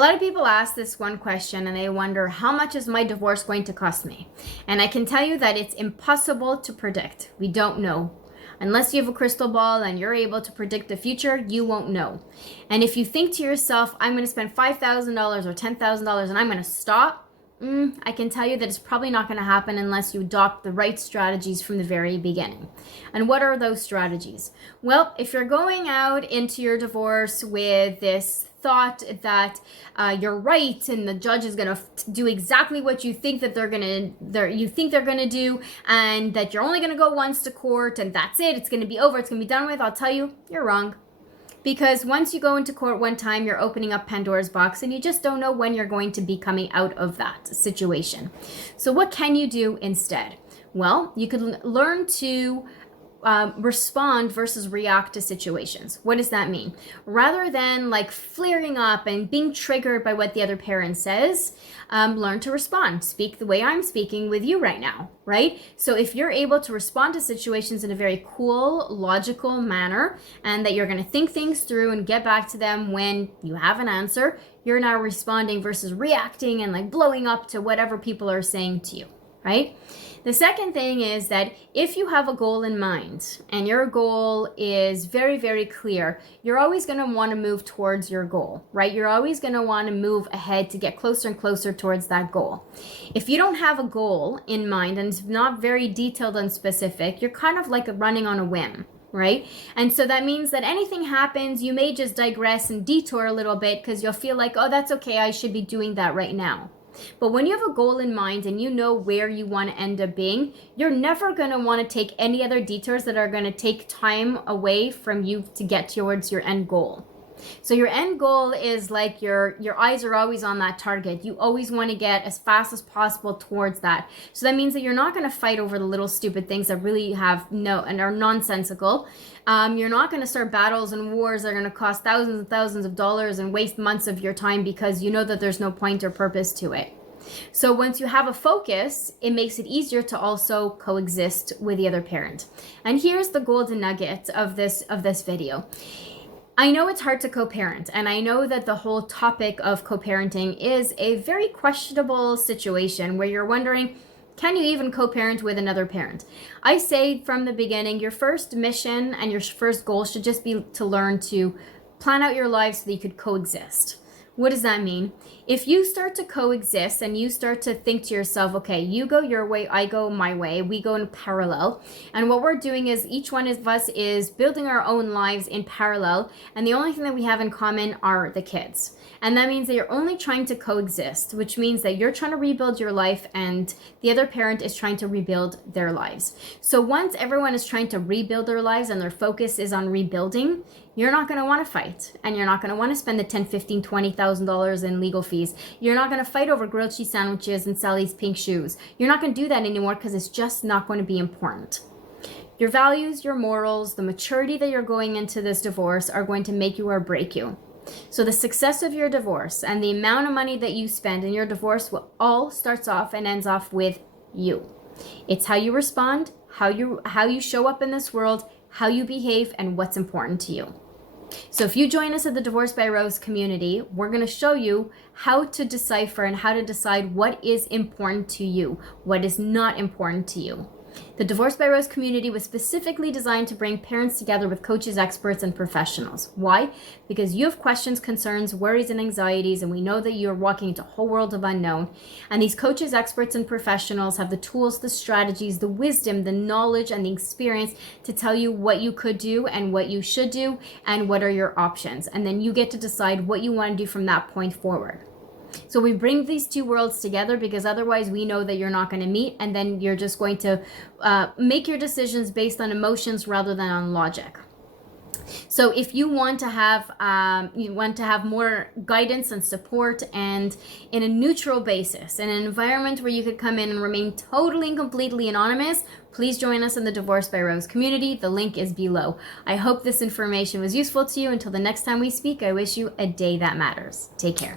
lot of people ask this one question and they wonder, how much is my divorce going to cost me? And I can tell you that it's impossible to predict. We don't know. Unless you have a crystal ball and you're able to predict the future, you won't know. And if you think to yourself, I'm going to spend $5,000 or $10,000 and I'm going to stop, I can tell you that it's probably not going to happen unless you adopt the right strategies from the very beginning. And what are those strategies? Well, if you're going out into your divorce with this thought that you're right and the judge is going to do exactly what you think that they're going to do, and that you're only going to go once to court and that's it, it's going to be over, it's going to be done with, I'll tell you, you're wrong. Because once you go into court one time, you're opening up Pandora's box and you just don't know when you're going to be coming out of that situation. So what can you do instead? Well, you could learn to respond versus react to situations. What does that mean? Rather than like flaring up and being triggered by what the other parent says, learn to respond. Speak the way I'm speaking with you right now, right? So if you're able to respond to situations in a very cool, logical manner, and that you're going to think things through and get back to them when you have an answer, you're now responding versus reacting and like blowing up to whatever people are saying to you, right? The second thing is that if you have a goal in mind and your goal is very, very clear, you're always going to want to move towards your goal, right? You're always going to want to move ahead to get closer and closer towards that goal. If you don't have a goal in mind and it's not very detailed and specific, you're kind of like running on a whim, right? And so that means that anything happens, you may just digress and detour a little bit because you'll feel like, oh, that's okay, I should be doing that right now. But when you have a goal in mind and you know where you want to end up being, you're never going to want to take any other detours that are going to take time away from you to get towards your end goal. So your end goal is like your eyes are always on that target. You always want to get as fast as possible towards that. So that means that you're not going to fight over the little stupid things that really have no and are nonsensical. You're not going to start battles and wars that are going to cost thousands and thousands of dollars and waste months of your time because you know that there's no point or purpose to it. So once you have a focus, it makes it easier to also coexist with the other parent. And here's the golden nugget of this video. I know it's hard to co-parent, and I know that the whole topic of co-parenting is a very questionable situation where you're wondering, can you even co-parent with another parent? I say from the beginning, your first mission and your first goal should just be to learn to plan out your life so that you could coexist. What does that mean? If you start to coexist and you start to think to yourself, okay, you go your way, I go my way, we go in parallel. And what we're doing is each one of us is building our own lives in parallel. And the only thing that we have in common are the kids. And that means that you're only trying to coexist, which means that you're trying to rebuild your life and the other parent is trying to rebuild their lives. So once everyone is trying to rebuild their lives and their focus is on rebuilding, you're not going to want to fight, and you're not going to want to spend the $10,000, $15,000, $20,000 in legal fees. You're not going to fight over grilled cheese sandwiches and Sally's pink shoes. You're not going to do that anymore because it's just not going to be important. Your values, your morals, the maturity that you're going into this divorce are going to make you or break you. So the success of your divorce and the amount of money that you spend in your divorce will all starts off and ends off with you. It's how you respond, how you show up in this world, how you behave, and what's important to you. So if you join us at the Divorce by Rose community, we're going to show you how to decipher and how to decide what is important to you, what is not important to you. The Divorce by Rose community was specifically designed to bring parents together with coaches, experts, and professionals. Why? Because you have questions, concerns, worries, and anxieties, and we know that you're walking into a whole world of unknown. And these coaches, experts, and professionals have the tools, the strategies, the wisdom, the knowledge, and the experience to tell you what you could do and what you should do and what are your options. And then you get to decide what you want to do from that point forward. So we bring these two worlds together because otherwise we know that you're not going to meet, and then you're just going to make your decisions based on emotions rather than on logic. So if you want to have more guidance and support and in a neutral basis, in an environment where you could come in and remain totally and completely anonymous, please join us in the Divorce by Rose community. The link is below. I hope this information was useful to you. Until the next time we speak, I wish you a day that matters. Take care.